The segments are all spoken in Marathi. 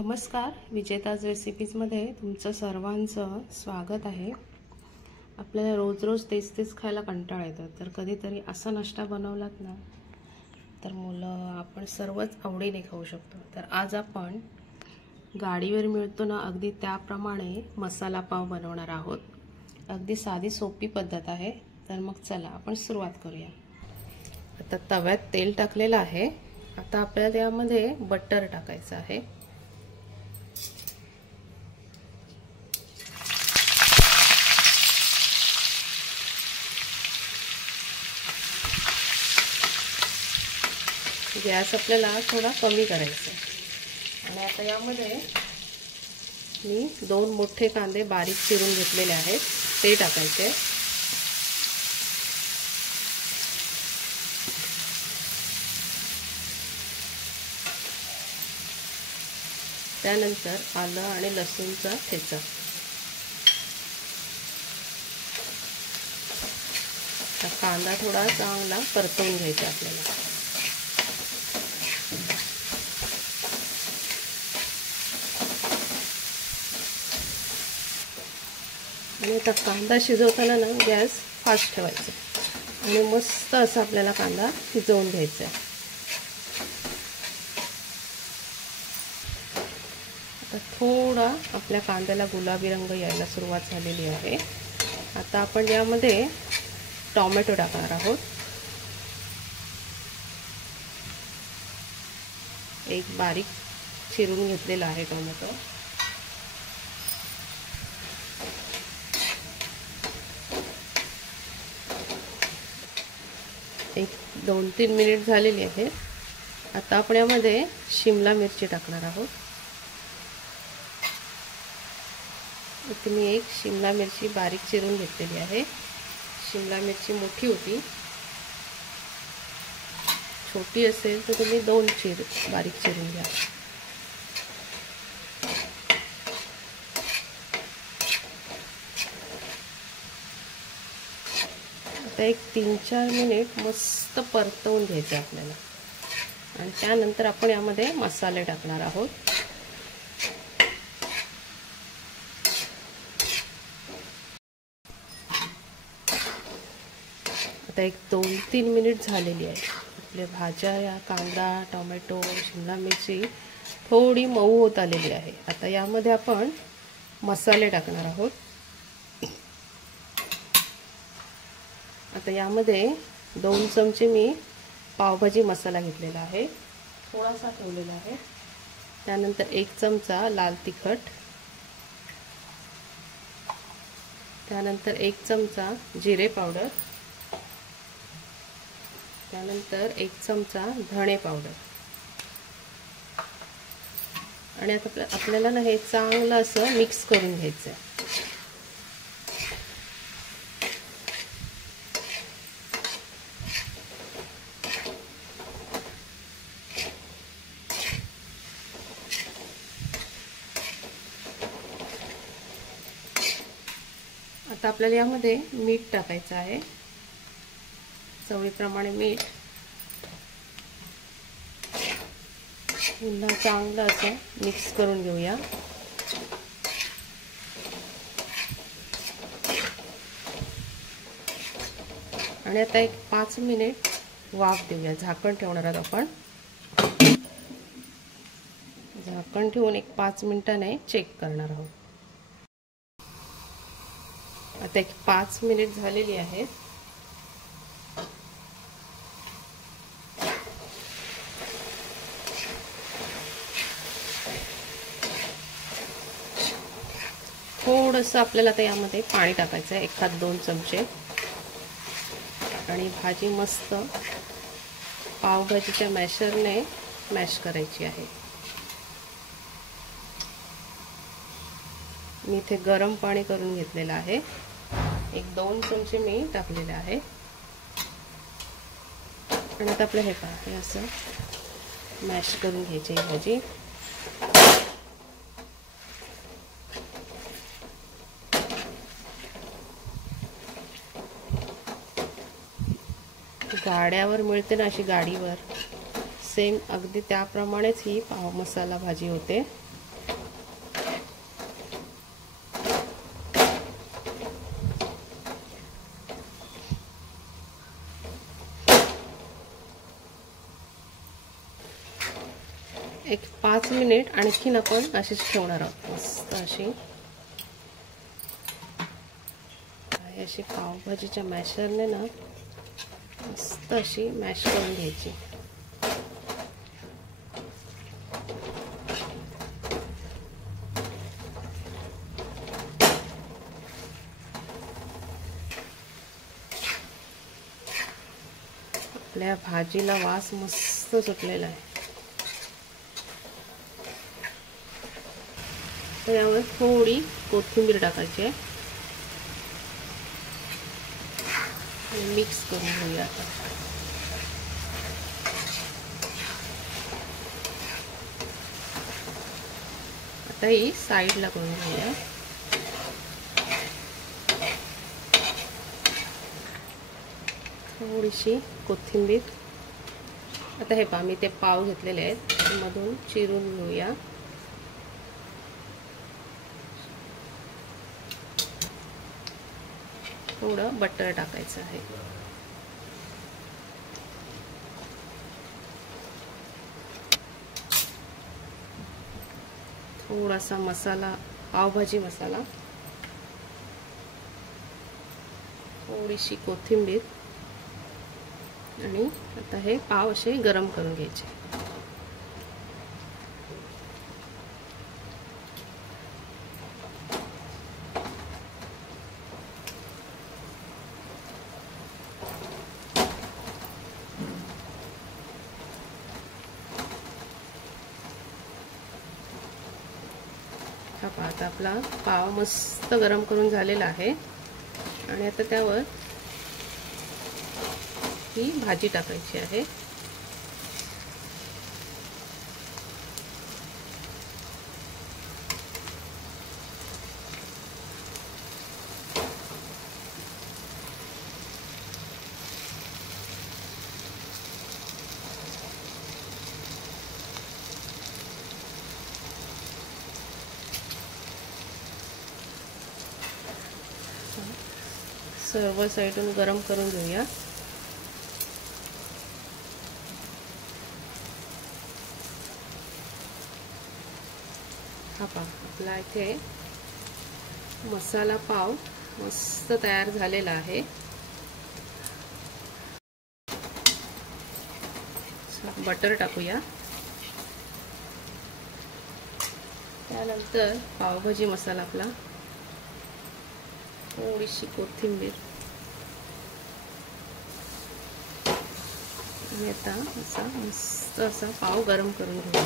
नमस्कार, विजेताज रेसिपीजमध्ये तुमचं सर्वांचं स्वागत आहे। आपल्याला रोज रोज तेच तेच खायला कंटाळा येतो, तर कधीतरी असा नाश्ता बनवलात ना तर मुलं आपण सर्वच आवडीने खाऊ शकतो। तर आज आपण गाडीवर मिळतो ना अगदी त्याप्रमाणे मसाला पाव बनवणार आहोत। अगदी साधी सोपी पद्धत आहे। तर मग चला आपण सुरुवात करूया। आता तव्यात तेल टाकलेलं आहे। आता आपल्याला त्यामध्ये बटर टाकायचं आहे। गॅस आपल्याला थोडा कमी करायचा आणि आता यामध्ये मी 2 मोठे कांदे बारीक चिरून घेतलेले आहेत ते टाकायचे। त्यानंतर आलं आणि लसूणचा ठेचा, कांदा थोडा चांगला परतवून घ्यायचा आपल्याला। आणि आता कांदा शिजवताना ना गॅस फास्ट ठेवायचा आणि मस्त असं आपल्याला कांदा शिजवून घ्यायचा आहे। आता थोडा आपल्या कांद्याला गुलाबी रंग यायला सुरुवात झालेली आहे। आता आपण यामध्ये टोमॅटो टाकणार आहोत। एक बारीक चिरून घेतलेला आहे टोमॅटो। एक 2-3 मिनिट झालेली आहे। आता आपण यामध्ये शिमला मिरची टाकणार आहोत। इथे मी एक शिमला मिरची बारीक चिरून घेतलेली आहे। शिमला मिरची मोठी होती, छोटी असेल तर तुम्ही 2 बारीक चिरून घ्या। आता एक 3-4 मिनिट मस्त परतवून घ्यायचे आपल्याला आणि त्यानंतर आपण यामध्ये मसाले टाकणार आहोत। आता एक 2-3 मिनिट झालेली आहे। आपल्या भाज्या या कांदा, टोमॅटो, शिमला मिरची थोडी मऊ होत आलेली आहे। आता यामध्ये आपण मसाले टाकणार आहोत। आता यामध्ये 2 चमचे मी पावभाजी मसाला घेतलेला आहे, थोडासा ठेवलेला आहे। त्यानंतर 1 चमचा लाल तिखट, त्यानंतर 1 चमचा जिरे पावडर, त्यानंतर 1 चमचा धणे पावडर आणि आता आपल्याला ना हे चांगलं असं मिक्स करून घ्यायचं आहे। आता आपल्याला यामध्ये मीठ टाकायचं आहे, चवीप्रमाणे मीठ। पुन्हा चांगलं असं मिक्स करून घेऊया। आणि आता एक 5 मिनिट वाफ देऊया। झाकण ठेवणार आहोत आपण। झाकण ठेवून एक 5 मिनिटांनी चेक करणार आहोत। आता एक 5 मिनिट झालेली आहेत। थोडंसं आपल्याला आता यामध्ये पाणी टाकायचं आहे, 1-2 चमचे, आणि भाजी मस्त पावभाजीच्या मॅशरने मॅश करायची आहे। मी इथे गरम पाणी करून घेतलेलं आहे, 1-2 चमचे मी टाकलेले आहे। आणि आता आपलं हे पहा, असं मॅश करून घ्यायची ही भाजी। गाड्यावर मिळते ना अशी गाडीवर, सेम अगदी त्याप्रमाणेच ही पाव मसाला भाजी होते। एक 5 मिनिट आणखीन आपण अशीच ठेवणार आहोत. मस्त अशी पावभाजीच्या मॅशरने ना मस्त अशी मॅश करून घ्यायची. आपल्या भाजीला वास मस्त सुटलेला आहे. तर यावर थोडी कोथिंबीर टाकायची आहे आणि मिक्स करून घेऊया. आता ही साईडला करून घेऊया. थोडीशी कोथिंबीर. आता हे पहा, मी ते पाव घेतलेले आहेत, मधून चिरून घेऊया. थोडं बटर टाकायचं आहे. थोडासा मसाला, पावभाजी मसाला, थोडीशी कोथिंबीर आणि आता हे पाव असे गरम करून घ्यायचे. हा पहा, आता आपला पाव मस्त गरम करून झालेला आहे आणि आता त्यावर ही भाजी टाकायची आहे. सर्व साईडून गरम करून घेऊया. हा पहा, आपला इथे मसाला पाव मस्त तयार झालेला आहे. बटर टाकूया. त्यानंतर पावभाजी मसाला आपला, थोडीशी कोथिंबीर आणि आता असा मस्त असा पाव गरम करून घेऊया.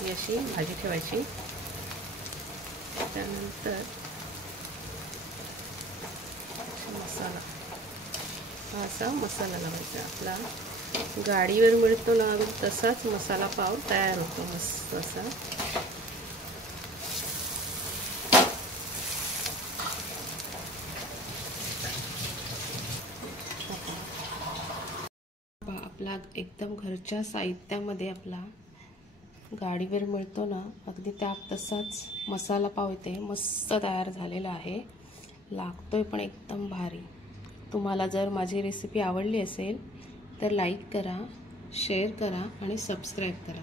ही अशी भाजी ठेवायची. त्यानंतर मसाला, हा असा मसाला लावायचा. आपला गाडीवर मिळतो ना तसाच मसाला पाव तयार होतो मस्त असा. आपला एकदम घरच्या साहित्यामध्ये आपला गाडीवर मिळतो ना अगदी त्या तसाच मसाला पाव इथे मस्त तयार झालेला आहे. लागतोय पण एकदम भारी. तुम्हाला जर माझी रेसिपी आवडली असेल तर लाईक करा, शेअर करा आणि सबस्क्राईब करा.